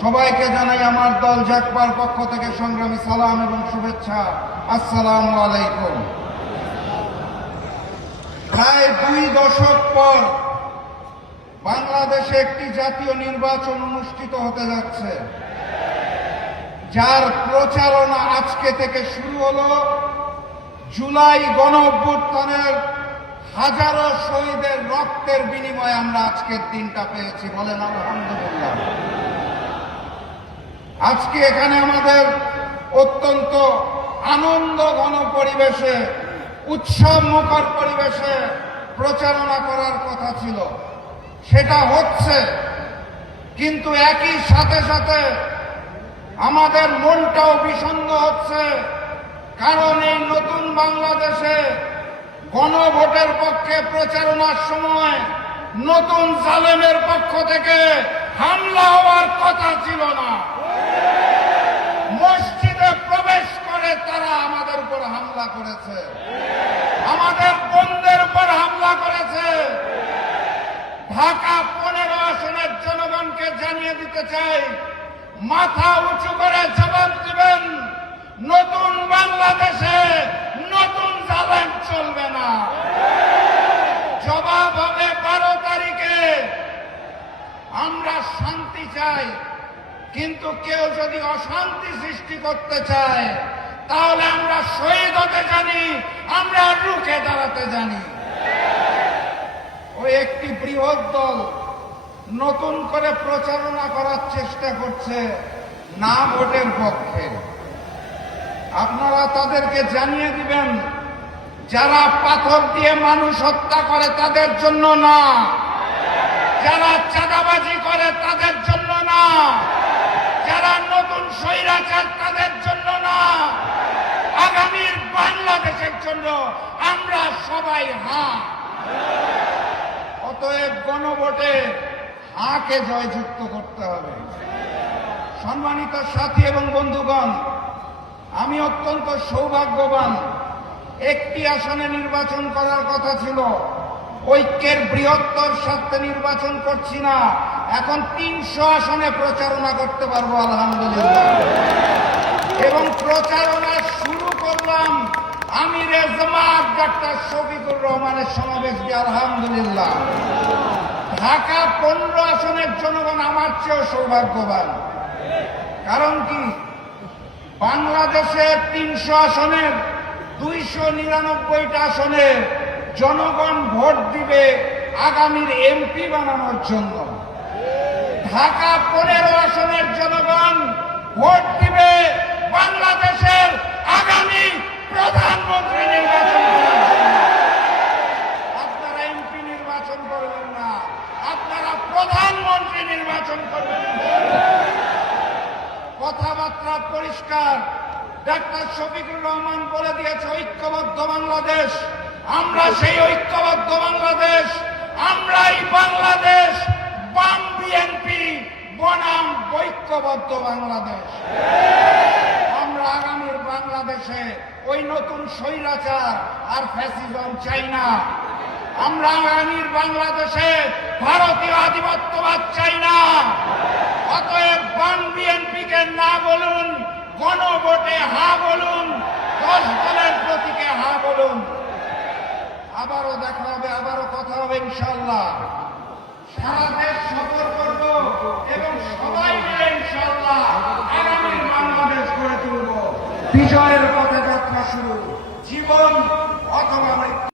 সবাইকে জানাই আমার দল জাগবার পক্ষ থেকে সংগ্রামী সালাম এবং শুভেচ্ছা। আসসালামু আলাইকুম। প্রায় 2 দশক পর বাংলাদেশে একটি জাতীয় নির্বাচন অনুষ্ঠিত হতে যাচ্ছে, যার প্রচারণা আজকে থেকে শুরু হলো। জুলাই গণঅভ্যুত্থানের হাজারো শহীদের রক্তের বিনিময়ে আমরা আজকের দিনটা পেয়েছি, বলেন আলহামদুলিল্লাহ। আজকে এখানে আমাদের অত্যন্ত আনন্দ ঘন পরিবেশে, উৎসব মুখর পরিবেশে প্রচারণা করার কথা ছিল, সেটা হচ্ছে। কিন্তু একই সাথে সাথে আমাদের মনটাও বিষণ্ণ হচ্ছে, কারণ এই নতুন বাংলাদেশে গণভোটের পক্ষে প্রচারণার সময় নতুন জালেমের পক্ষ থেকে হামলা হওয়ার কথা ছিল না। মসজিদে প্রবেশ করে তারা আমাদের উপর হামলা করেছে, আমাদের বোনদের উপর হামলা করেছে। ঢাকা 15 আসনের জনগণকে জানিয়ে দিতে চাই, মাথা উঁচু করে জবাব দিবেন। নতুন বাংলাদেশে নতুন জালেম চলবে না। জবাব হবে 12 তারিখে। আমরা শান্তি চাই, কিন্তু কেউ যদি অশান্তি সৃষ্টি করতে চায় তাহলে আমরা শহীদ হতে জানি, আমরা রুখে দাঁড়াতে জানি। ওই একটি বৃহৎ দল নতুন করে প্রচারণা করার চেষ্টা করছে না ভোটের পক্ষে। আপনারা তাদেরকে জানিয়ে দিবেন, যারা পাথর দিয়ে মানুষ হত্যা করে তাদের জন্য না, যারা চাঁদাবাজি করে তাদের জন্য না, যারা নতুন স্বৈরাচার তাদের জন্য না, আগামীর বাংলাদেশের জন্য আমরা সবাই হ্যাঁ। অতএব গণভোটে হাঁকে জয়যুক্ত করতে হবে। সম্মানিত সাথী এবং বন্ধুগণ, আমি অত্যন্ত সৌভাগ্যবান। একটি আসনে নির্বাচন করার কথা ছিল, ঐক্যের বৃহত্তর স্বার্থে নির্বাচন করছি না। এখন 300 আসনে প্রচারণা করতে পারবো আলহামদুলিল্লাহ। এবং প্রচারণা শুরু করলাম আমিরে জামাত ডাক্তার শফিকুর রহমানের সমাবেশ দিয়ে আলহামদুলিল্লাহ। ঢাকা 15 আসনের জনগণ আমার চেয়েও সৌভাগ্যবান। কারণ কি, বাংলাদেশে 300 আসনের 299টা আসনে জনগণ ভোট দিবে আগামীর এমপি বানানোর জন্য। ঢাকা 15 আসনের জনগণ ভোট দিবে বাংলাদেশের আগামী প্রধানমন্ত্রী নির্বাচন করার জন্য। আপনারা এমপি নির্বাচন করবেন না, আপনারা প্রধানমন্ত্রী নির্বাচন করবেন। কথাবার্তা পরিষ্কার। ডাক্তার শফিকুর রহমান বলে দিয়েছে ঐক্যবদ্ধ বাংলাদেশ। আমরা সেই ঐক্যবদ্ধ বাংলাদেশ, আমরাই বাংলাদেশ, বাম বিএনপি বনাম ঐক্যবদ্ধ বাংলাদেশ। আমরা আগামীর বাংলাদেশে ওই নতুন স্বৈরাচার আর ফ্যাসিজম চাই না। আমরা আগামীর বাংলাদেশে ভারতীয় আধিপত্যবাদ চাই না। অতএব বাম বিএনপিকে না বলুন, গণভোটে হ্যাঁ বলুন, 10 দলের প্রতীকে হ্যাঁ বলুন। আবারও দেখা হবে, আবারও কথা হবে ইনশাআল্লাহ। সারা দেশ সফর করব এবং সবাই মিলে ইনশাআল্লাহ আগামীর বাংলাদেশ গড়ে তুলব। বিজয়ের পথে যাত্রা শুরু। জীবন অথবা